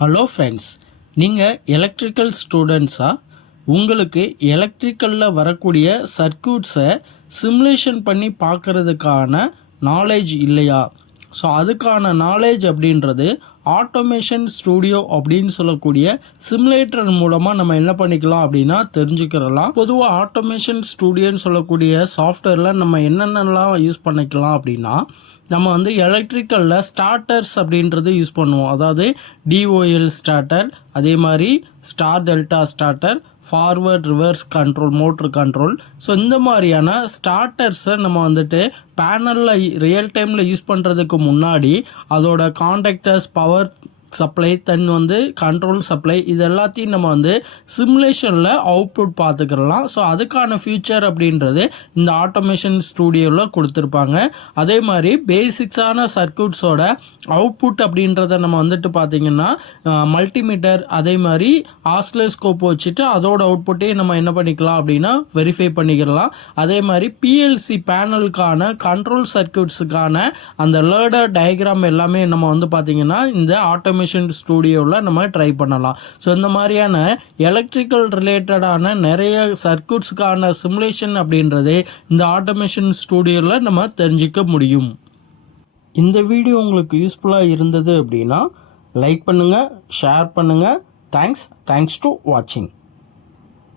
Hello friends, நீங்கள் electrical ஸ்டூடெண்ட்ஸா? உங்களுக்கு எலக்ட்ரிக்கலில் வரக்கூடிய சர்க்யூட்ஸை சிமுலேஷன் பண்ணி பார்க்குறதுக்கான நாலேஜ் இல்லையா? ஸோ அதுக்கான நாலேஜ் அப்படின்றது ஆட்டோமேஷன் ஸ்டூடியோ அப்படின்னு சொல்லக்கூடிய சிமுலேட்டர் மூலமாக நம்ம என்ன பண்ணிக்கலாம் அப்படின்னா தெரிஞ்சுக்கிறலாம். பொதுவாக ஆட்டோமேஷன் ஸ்டூடியோன்னு சொல்லக்கூடிய சாஃப்ட்வேரில் நம்ம என்னென்னலாம் யூஸ் பண்ணிக்கலாம் அப்படின்னா, நம்ம வந்து எலக்ட்ரிக்கலில் ஸ்டார்டர்ஸ் அப்படின்றது யூஸ் பண்ணுவோம். அதாவது டிஓஎல் ஸ்டார்டர், அதே மாதிரி star delta starter, forward reverse control, motor control. So இந்த மாதிரியான ஸ்டார்டர்ஸை நம்ம வந்துட்டு பேனலில் ரியல் டைமில் யூஸ் பண்ணுறதுக்கு முன்னாடி அதோட கான்டாக்டர்ஸ், பவர் சப்ளை, தென் வந்து கண்ட்ரோல் சப்ளை, இது எல்லாத்தையும் நம்ம வந்து சிமுலேஷனில் அவுட்புட் பார்த்துக்கிறலாம். ஸோ அதுக்கான ஃபியூச்சர் அப்படின்றது இந்த ஆட்டோமேஷன் ஸ்டூடியோவில் கொடுத்துருப்பாங்க. அதே மாதிரி பேசிக்ஸான சர்க்யூட்ஸோட அவுட்புட் அப்படின்றத நம்ம வந்துட்டு பார்த்திங்கன்னா மல்டிமீட்டர், அதே மாதிரி ஆஸ்லோஸ்கோப் வச்சுட்டு அதோட அவுட்புட்டையும் நம்ம என்ன பண்ணிக்கலாம் அப்படின்னா வெரிஃபை பண்ணிக்கலாம். அதே மாதிரி பிஎல்சி பேனலுக்கான கண்ட்ரோல் சர்க்யூட்ஸுக்கான அந்த லேடர் டயக்ராம் எல்லாமே நம்ம வந்து பார்த்திங்கன்னா இந்த ஆட்டோமேஷன் ஸ்டூடியோவில் நம்ம ட்ரை பண்ணலாம். ஸோ இந்த மாதிரியான எலக்ட்ரிக்கல் ரிலேட்டடான நிறைய சர்க்யூட்ஸுக்கான சிமுலேஷன் அப்படின்றது இந்த ஆட்டோமேஷன் ஸ்டூடியோவில் நம்ம தெரிஞ்சிக்க முடியும். இந்த வீடியோ உங்களுக்கு யூஸ்ஃபுல்லாக இருந்தது அப்படின்னா லைக் பண்ணுங்கள், ஷேர் பண்ணுங்கள். தேங்க்ஸ் டு வாட்சிங்.